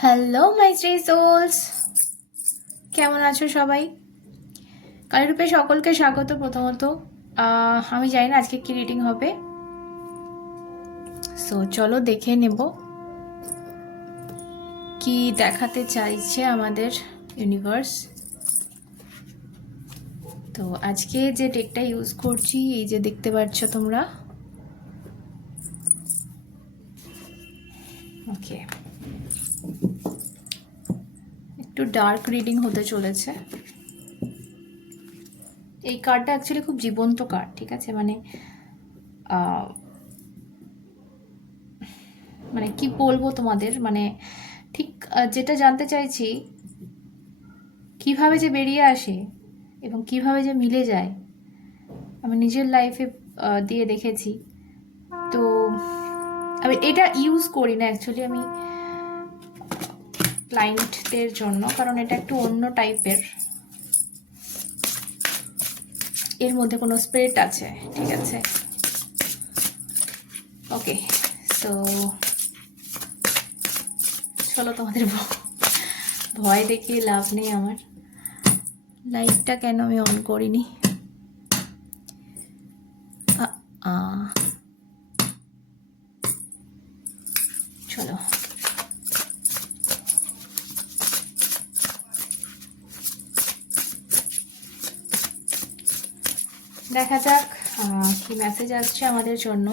Hello my three sols কেমন আছো সবাই? কালীরূপে সকলকে স্বাগত প্রথমত। আমি জানি না আজকে কি রিডিং হবে। সো চলো দেখে নেব কি দেখাতে চাইছে আমাদের ইউনিভার্স তো আজকে যে টেকটা ইউজ করছি, এই যে দেখতে পাচ্ছ তোমরা। ওকে একটু ডার্ক রিডিং হতে চলেছে। এই কার্ডটা অ্যাকচুয়ালি খুব জীবন্ত কার্ড ঠিক আছে? মানে মানে কি বলব তোমাদের? মানে ঠিক যেটা জানতে চাইছি, কীভাবে যে বেরিয়ে আসে এবং কীভাবে যে মিলে যায়, আমি নিজের লাইফে দিয়ে দেখেছি। তো, আমি এটা ইউজ করি না অ্যাকচুয়ালি আমি ক্লায়েন্টদের জন্য, কারণ এটা একটু অন্য টাইপের এর মধ্যে কোনো স্পিরিট আছে, ঠিক আছে? ওকে সো চলো তোমাদের ভয় দেখিয়ে লাভ নেই আমার। লাইটটা কেন আমি অন করিনি? দেখা যাক কি মেসেজ আসছে আমাদের জন্য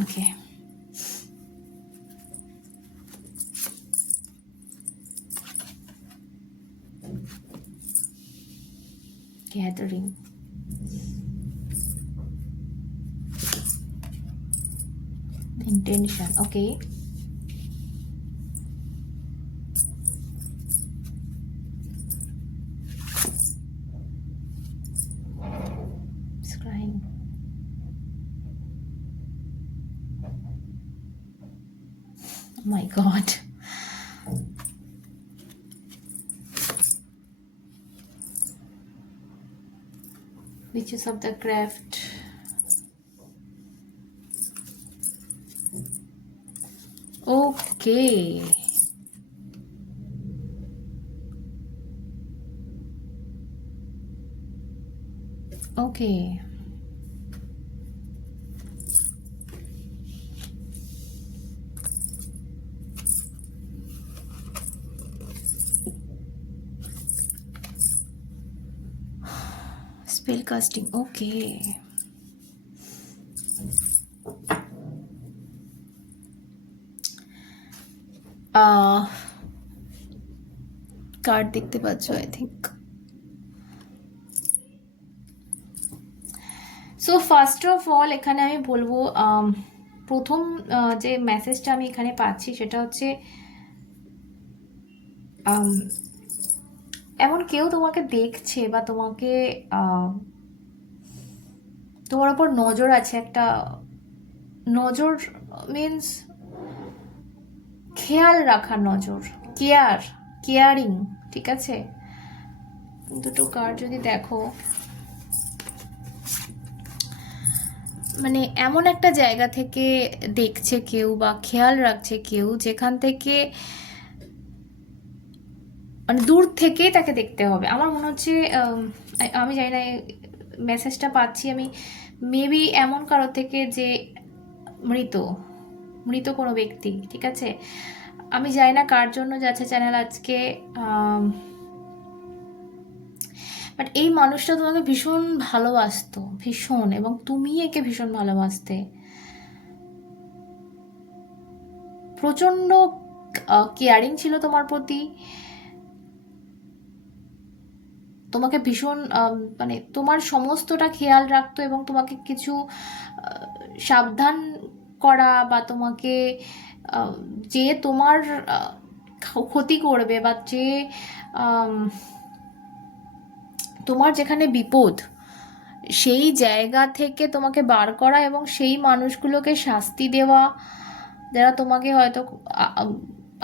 okay gathering intention okay Oh my god. which is of the craft. Okay. Okay. Casting. Okay. Ah card দেখতে পাচ্ছ I think so first of all এখানে আমি বলব আম, প্রথম যে মেসেজটা আমি এখানে পাচ্ছি সেটা হচ্ছে আম, এমন কেউ তোমাকে দেখছে বা তোমাকে তোমার ওপর নজর আছে একটা, নজর মিন্স খেয়াল রাখার নজর, কেয়ার, কেয়ারিং, ঠিক আছে? দুটো কার্ড যদি দেখো। মানে এমন একটা জায়গা থেকে দেখছে কেউ বা খেয়াল রাখছে কেউ যেখান থেকে মানে দূর থেকেই তাকে দেখতে হবে। আমার মনে হচ্ছে আমি জানি না মেসেজটা পাচ্ছি আমি। মেবি এমন কারও থেকে যে মৃত মৃত কোনো ব্যক্তি, ঠিক আছে? আমি জানি না কার জন্য যাচ্ছে চ্যানেল আজকে বাট এই মানুষটা তোমাকে ভীষণ ভালোবাসতো, ভীষণ, এবং তুমি একে ভীষণ ভালোবাসতে। প্রচণ্ড কেয়ারিং ছিল তোমার প্রতি। তোমাকে ভীষণ মানে তোমার সমস্তটা খেয়াল রাখতো এবং তোমাকে কিছু সাবধান করা বা তোমাকে যে তোমার ক্ষতি করবে বা যে তোমার যেখানে বিপদ, সেই জায়গা থেকে তোমাকে বার করা এবং সেই মানুষগুলোকে শাস্তি দেওয়া, যারা তোমাকে হয়তো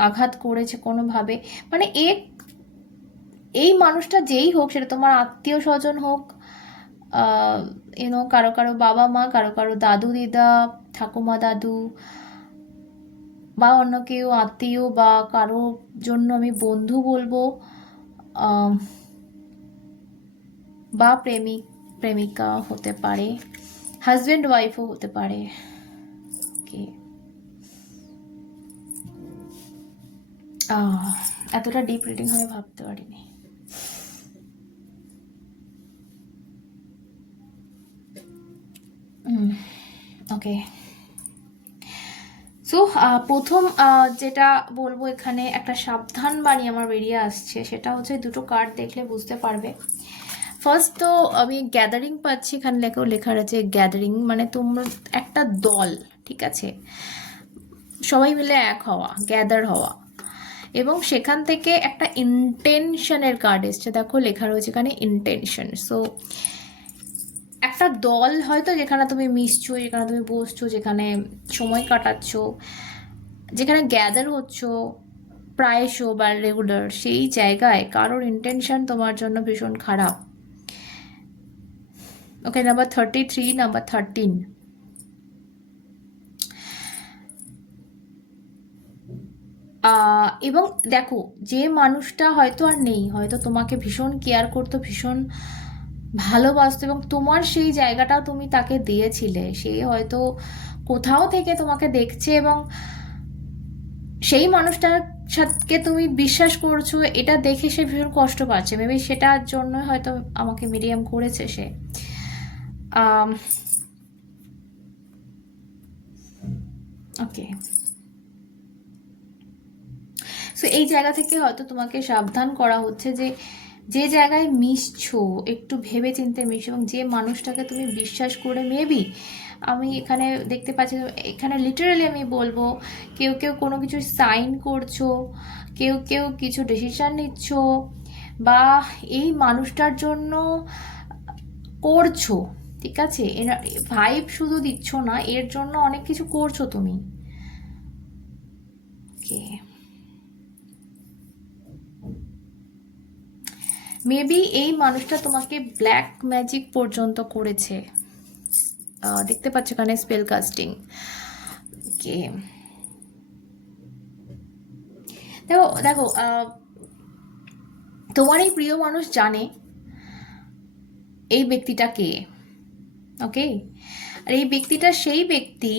আঘাত করেছে কোনোভাবে। মানে এ এই মানুষটা যেই হোক, সেটা তোমার আত্মীয় স্বজন হোক ইউনো কারও কারও বাবা মা, কারও কারও দাদু, দিদা, ঠাকুমা, দাদু, বা অন্য কেউ আত্মীয় বা কারও জন্য আমি বন্ধু বলব বা প্রেমিক প্রেমিকা হতে পারে হাজব্যান্ড ওয়াইফও হতে পারে। এতটা ডিপ রিডিং হবে ভাবতে পারিনি। ওকে সো প্রথম যেটা বলব এখানে, একটা সাবধান বাণী আমার বেরিয়ে আসছে, সেটা হচ্ছে দুটো কার্ড দেখলে বুঝতে পারবে। ফার্স্ট তো আমি গ্যাদারিং পাচ্ছি, এখানে লেখা লেখা আছে গ্যাদারিং মানে তোমরা একটা দল, ঠিক আছে? সবাই মিলে এক হওয়া গ্যাদার হওয়া। এবং সেখান থেকে একটা ইন্টেনশনের কার্ড এসছে, দেখো লেখা রয়েছে এখানে ইন্টেনশন সো একটা দল হয়তো যেখানে তুমি মিশছো, যেখানে তুমি বসছো, যেখানে সময় কাটাচ্ছ, যেখানে গ্যাদার হচ্ছ, প্রায়শ বা রেগুলার সেই জায়গায় কারোর ইন্টেনশন তোমার জন্য ভীষণ খারাপ। Okay number thirty three number thirteen এবং দেখো, যে মানুষটা হয়তো আর নেই, হয়তো তোমাকে ভীষণ কেয়ার করতো, ভীষণ ভালোবাসতো এবং তোমার সেই জায়গাটা তুমি তাকে দিয়েছিলে, সে হয়তো কোথাও থেকে তোমাকে দেখছে এবং সেই মানুষটার সাথে তুমি বিশ্বাস করছ, এটা দেখে সে ভীষণ কষ্ট পাচ্ছে। মেবি সেটার জন্য হয়তো আমাকে মিডিয়াম করেছে সে। ওকে সো এই জায়গা থেকে হয়তো তোমাকে সাবধান করা হচ্ছে যে যে জায়গায় মিশছো, একটু ভেবে চিনতে মিশো এবং যে মানুষটাকে তুমি বিশ্বাস করে মেবি আমি এখানে দেখতে পাচ্ছি, এখানে লিটারালি আমি বলব, কেউ কেউ কোনো কিছু সাইন করছ, কেউ কেউ কিছু ডিসিশান নিচ্ছ বা এই মানুষটার জন্য করছ, ঠিক আছে? ভাইব শুধু দিচ্ছ না, এর জন্য অনেক কিছু করছ তুমি। ওকে মেবি এই মানুষটা তোমাকে ব্ল্যাক ম্যাজিক পর্যন্ত করেছে। দেখতে পাচ্ছ এখানে স্পেল কাস্টিং ওকে দেখো দেখো তোমার এই প্রিয় মানুষ জানে এই ব্যক্তিটা কে। ওকে আর এই ব্যক্তিটা সেই ব্যক্তি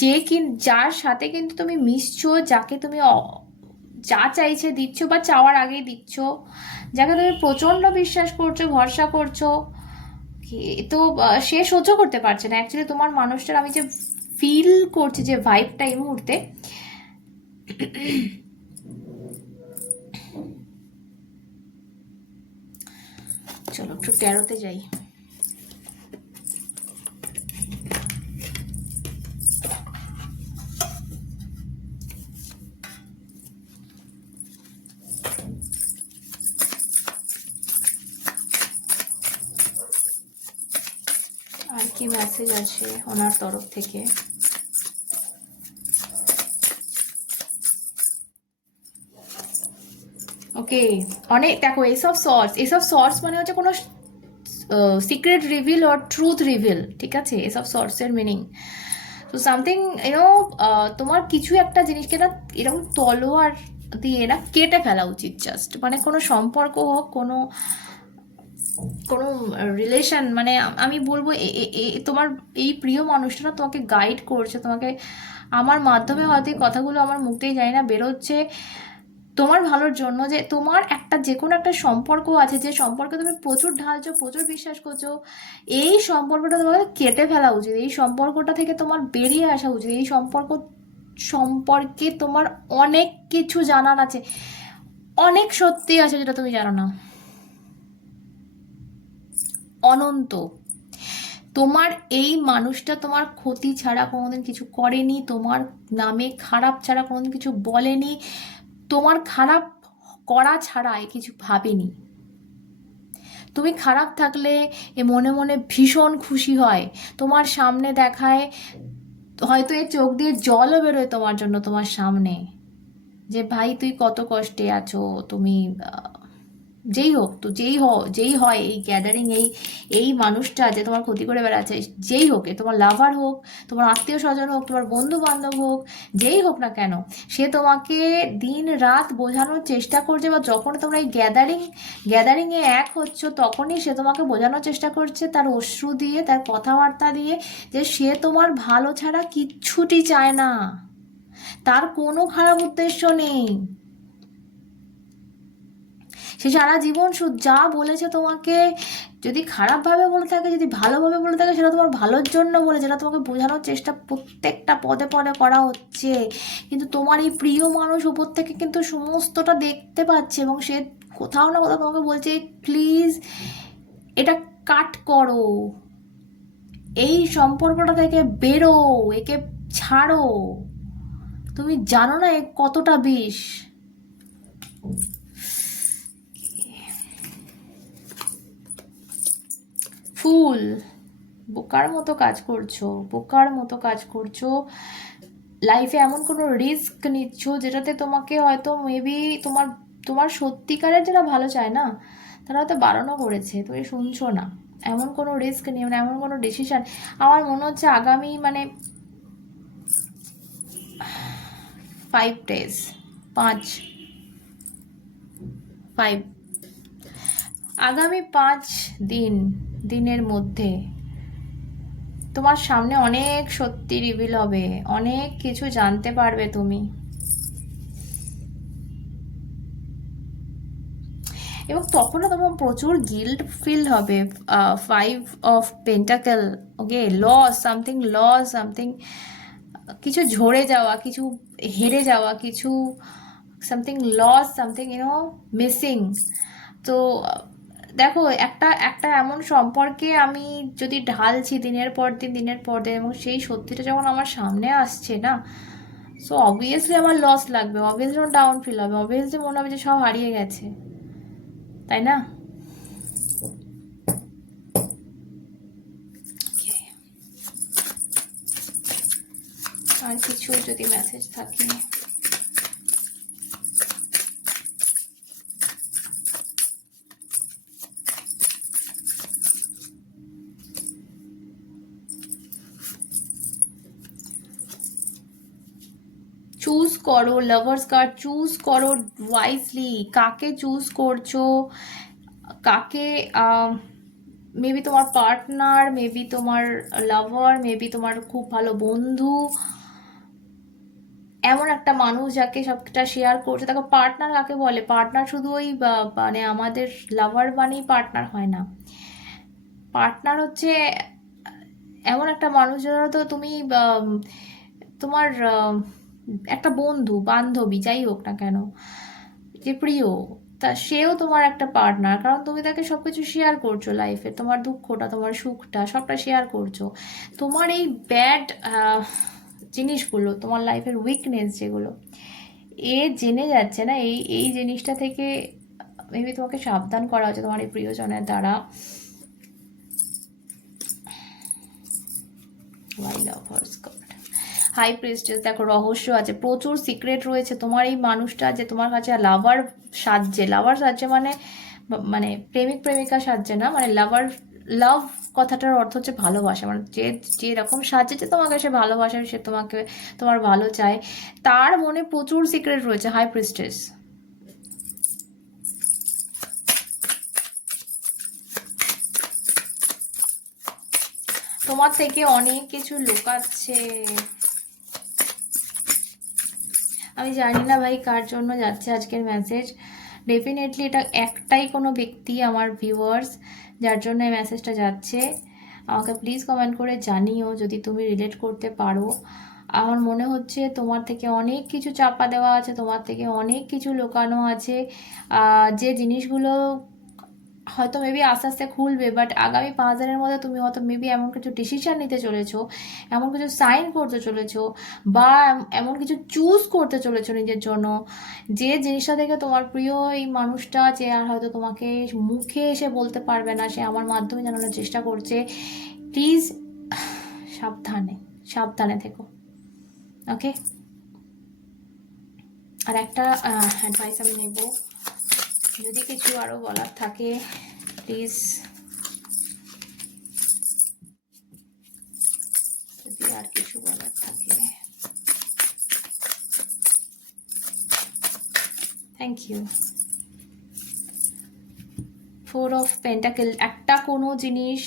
যে কি যার সাথে কিন্তু তুমি মিশছো, যাকে তুমি যা চাইছে দিচ্ছ বা চাওয়ার আগেই দিচ্ছ। যাকে তুমি প্রচণ্ড বিশ্বাস করছ, ভরসা করছ তো সে সহ্য করতে পারছে না। অ্যাকচুয়ালি তোমার মানুষটার আমি যে ফিল করছি, যে ভাইবটা এই মুহূর্তে, চলো একটু ট্যারোতে যাই আর কি মেসেজ আছে ওনার তরফ থেকে। ওকে অনেক, দেখো এইসব সর্স এইসব সর্স মানে হচ্ছে কোনো secret reveal or truth reveal ঠিক আছে? এসব সর্সের মিনিং তো সামথিং ইউনো তোমার কিছু একটা জিনিসকে না এরকম তলোয়ার দিয়ে না কেটে ফেলা উচিত জাস্ট মানে কোনো সম্পর্ক হোক, কোনো কোনো রিলেশন মানে আমি বলব তোমার এই প্রিয় মানুষটা তোমাকে গাইড করছে, তোমাকে আমার মাধ্যমে হয়তো এই কথাগুলো আমার মুখতেই জানি না, বেরোচ্ছে তোমার ভালোর জন্য যে তোমার একটা যে কোনো একটা সম্পর্ক আছে, যে সম্পর্কে তুমি প্রচুর ঢালছো, প্রচুর বিশ্বাস করছ, এই সম্পর্কটা তোমাকে কেটে ফেলা উচিত, এই সম্পর্কটা থেকে তোমার বেরিয়ে আসা উচিত, এই সম্পর্ক সম্পর্কে তোমার অনেক কিছু জানার আছে, অনেক সত্যি আছে যেটা তুমি জানো না। অনন্ত। তোমার এই মানুষটা তোমার ক্ষতি ছাড়া কোনোদিন কিছু করেনি, তোমার নামে খারাপ ছাড়া কোনোদিন কিছু বলেনি, তোমার খারাপ করা ছাড়া এ কিছু ভাবেনি। তুমি খারাপ থাকলে এ মনে মনে ভীষণ খুশি হয়। তোমার সামনে দেখায়, হয়তো এ চোখ দিয়ে জলও বেরোয় তোমার জন্য তোমার সামনে। যে ভাই, তুই কত কষ্টে আছো, তুমি যেই হোক তো, যেই হ, যেই হয় এই গ্যাদারিং এই এই মানুষটা যে তোমার ক্ষতি করে বেড়াচ্ছে, যেই হোক, এ তোমার লাভার হোক, তোমার আত্মীয় স্বজন হোক, তোমার বন্ধু বান্ধব হোক, যেই হোক না কেন, সে তোমাকে দিন রাত বোঝানোর চেষ্টা করছে বা যখন তোমরা এই গ্যাদারিং গ্যাদারিংয়ে এক হচ্ছ তখনই সে তোমাকে বোঝানোর চেষ্টা করছে তার অশ্রু দিয়ে, তার কথাবার্তা দিয়ে যে সে তোমার ভালো ছাড়া কিচ্ছুটি চায় না। তার কোনো খারাপ উদ্দেশ্য নেই। সে সারা জীবন যা বলেছে তোমাকে, যদি খারাপভাবে বলে থাকে, যদি ভালোভাবে বলে থাকে, সেটা তোমার ভালোর জন্য বলে যেটা তোমাকে বোঝানোর চেষ্টা প্রত্যেকটা পদে পদে করা হচ্ছে। কিন্তু তোমার এই প্রিয় মানুষ উপর থেকে কিন্তু সমস্তটা দেখতে পাচ্ছে এবং সে কোথাও না কোথাও তোমাকে বলছে, প্লিজ, এটা কাট করো। এই সম্পর্কটা থেকে বেরো, একে ছাড়ো। তুমি জানো না কতটা বিষ। ফুল, বোকার মতো কাজ করছ, বোকার মতো কাজ করছ। লাইফে এমন কোনো রিস্ক নিচ্ছ যেটাতে তোমাকে হয়তো মেবি তোমার তোমার সত্যিকারের যারা ভালো চায় না, তারা হয়তো বারণও করেছে, তুমি শুনছো না। এমন কোনো রিস্ক নিও না, এমন কোনো ডিসিশান আমার মনে হচ্ছে আগামী মানে ফাইভ ডেজ পাঁচ ফাইভ আগামী পাঁচ দিন দিনের মধ্যে। তোমার সামনে অনেক সত্যি রিভিল হবে, অনেক কিছু জানতে পারবে তুমি। এবং তখনও তোমার প্রচুর গিল্ড ফিল হবে five of pentacles okay loss something loss something কিছু ঝরে যাওয়া, কিছু হেরে যাওয়া, কিছু something loss something you know missing তো দেখো, একটা একটা এমন সম্পর্কে আমি যদি ঢালছি দিনের পর দিন, দিনের পর দিন, এবং সেই সত্যিটা যখন আমার সামনে আসছে না সো অবভিয়াসলি আমার লস লাগবে অবভিয়াসলি আমার ডাউন ফিল হবে অবভিয়াসলি মনে হবে যে সব হারিয়ে গেছে, তাই না? আর কিছু যদি মেসেজ থাকে? চুজ করো লাভার্স কার্ড চুজ করো ওয়াইজলি কাকে চুজ করছ, কাকে মেবি তোমার পার্টনার মেবি তোমার লাভার মেবি তোমার খুব ভালো বন্ধু, এমন একটা মানুষ যাকে সবটা শেয়ার করছে তাকে পার্টনার কাকে বলে? পার্টনার শুধু ওই মানে আমাদের লাভার বানেই পার্টনার হয় না। পার্টনার হচ্ছে এমন একটা মানুষ যারা তো তুমি তোমার একটা বন্ধু, বান্ধবী, যাই হোক না কেন, যে প্রিয়, তা সেও তোমার একটা পার্টনার কারণ তুমি তাকে সব কিছু শেয়ার করছ লাইফে তোমার দুঃখটা, তোমার সুখটা, সবটা শেয়ার করছ। তোমার এই ব্যাড জিনিসগুলো, তোমার লাইফের উইকনেস যেগুলো, এ জেনে যাচ্ছে না, এই এই জিনিসটা থেকে মেবি তোমাকে সাবধান করা হচ্ছে তোমার এই প্রিয়জনের দ্বারা। ওয়াই গড হাই প্রেস্টেস দেখো রহস্য আছে, প্রচুর সিক্রেট রয়েছে। তোমার এই মানুষটা যে তোমার কাছে লাভার সাজছে লাভার সাজছে মানে মানে প্রেমিক, প্রেমিকা সাজছে না মানে লাভার লাভ কথাটার অর্থ হচ্ছে ভালোবাসা। মানে যে যে এরকম সাজছে তোমাকে সে ভালোবাসে, সে তোমাকে, তোমার ভালো চায়। তার মনে প্রচুর সিক্রেট রয়েছে হাই প্রেস্টেস তোমার থেকে অনেক কিছু লুকাচ্ছে। আমি জানি না ভাই কার জন্য যাচ্ছে আজকের মেসেজ ডেফিনেটলি এটা একটাই কোনো ব্যক্তি আমার ভিউয়ার্স যার জন্য এই মেসেজটা যাচ্ছে। আমাকে প্লিজ কমেন্ট করে জানিও যদি তুমি রিলেট করতে পারো। আমার মনে হচ্ছে তোমার থেকে অনেক কিছু চাপা দেওয়া আছে, তোমার থেকে অনেক কিছু লোকানো আছে। যে জিনিসগুলো হয়তো মেবি আস্তে আস্তে খুলবে বাট আগামী পাঁচ দিনের মধ্যে তুমি হয়তো মেবি এমন কিছু ডিসিশন নিতে চলেছো, এমন কিছু সাইন করতে চলেছো, বা এমন কিছু চুজ করতে চলেছো নিজের জন্য, যে জিনিসটা থেকে তোমার প্রিয় এই মানুষটা, যে আর হয়তো তোমাকে মুখে এসে বলতে পারবে না, সে আমার মাধ্যমে জানানোর চেষ্টা করছে প্লিজ সাবধানে সাবধানে থেকো ওকে আর একটা অ্যাডভাইস আমি নেব। যদি কিছু আরও বলার থাকে প্লিজ যদি আর কিছু বলার থাকে। Thank you four of pentacles একটা কোনো জিনিস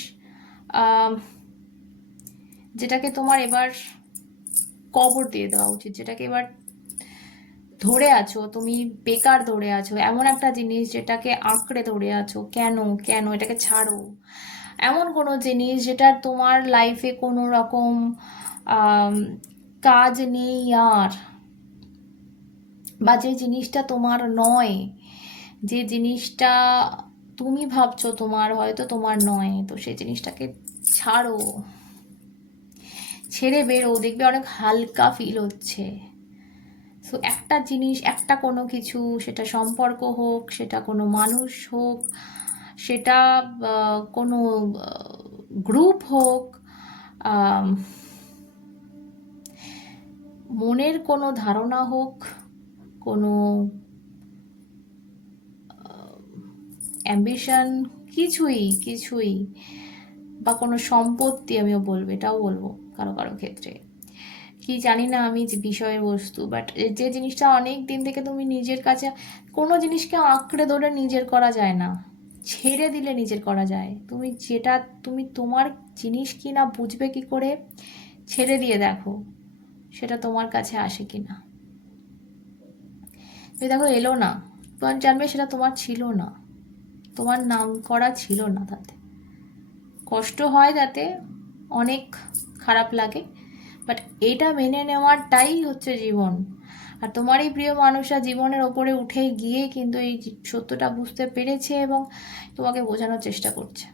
যেটাকে তোমার এবার কবর দিয়ে দেওয়া উচিত, যেটাকে এবার ধরে আছো, তুমি বেকার ধরে আছো, এমন একটা জিনিস যেটাকে আঁকড়ে ধরে আছো, কেন কেন এটাকে ছাড়ো? এমন কোনো জিনিস যেটা তোমার লাইফে কোনো রকম কাজ নেই আর। বা যে জিনিসটা তোমার নয়, যে জিনিসটা তুমি ভাবছ তোমার, হয়তো তোমার নয়, তো সেই জিনিসটাকে ছাড়ো। ছেড়ে বেরো, দেখবে অনেক হালকা ফিল হচ্ছে। সো একটা জিনিস, একটা কোনো কিছু, সেটা সম্পর্ক হোক, সেটা কোনো মানুষ হোক, সেটা কোনো গ্রুপ হোক মনের কোনো ধারণা হোক, কোনো অ্যাম্বিশন কিছুই কিছুই, বা কোনো সম্পত্তি, আমিও বলব, এটাও বলব কারও কারও ক্ষেত্রে। কি জানি না আমি যে বিষয়ের বস্তু বাট যে জিনিসটা অনেক দিন থেকে তুমি নিজের কাছে, কোনো জিনিসকে আঁকড়ে ধরে নিজের করা যায় না। ছেড়ে দিলে নিজের করা যায়। তুমি যেটা, তুমি তোমার জিনিস কি না বুঝবে কি করে, ছেড়ে দিয়ে দেখো সেটা তোমার কাছে আসে কি না তুমি দেখো এলো না। তোমার জানবে সেটা তোমার ছিল না। তোমার নাম করা ছিল না তাতে। কষ্ট হয় তাতে, অনেক খারাপ লাগে। বাট এটা মেনে নেওয়াটাই হচ্ছে জীবন। আর তোমার এই প্রিয় মানুষরা জীবনের ওপরে উঠে গিয়ে কিন্তু এই সত্যটা বুঝতে পেরেছে এবং তোমাকে বোঝানোর চেষ্টা করছে।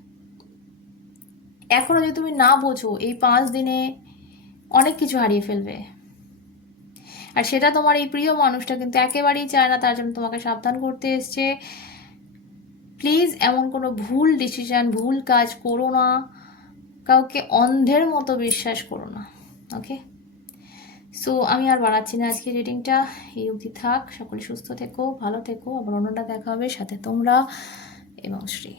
এখনও যদি তুমি না বোঝো, এই পাঁচ দিনে অনেক কিছু হারিয়ে ফেলবে। আর সেটা তোমার এই প্রিয় মানুষটা কিন্তু একেবারেই চায় না, তার জন্য তোমাকে সাবধান করতে এসছে। প্লিজ এমন কোনো ভুল ডিসিশন ভুল কাজ করো না। কাউকে অন্ধের মতো বিশ্বাস করো না। ওকে সো আমি আর বাড়াচ্ছি না আজকে রিডিংটা এই অবধি থাক। সকলে সুস্থ থেকো, ভালো থেকো। আবার অন্যটা দেখা হবে। সাথে তোমরা এবং শ্রী।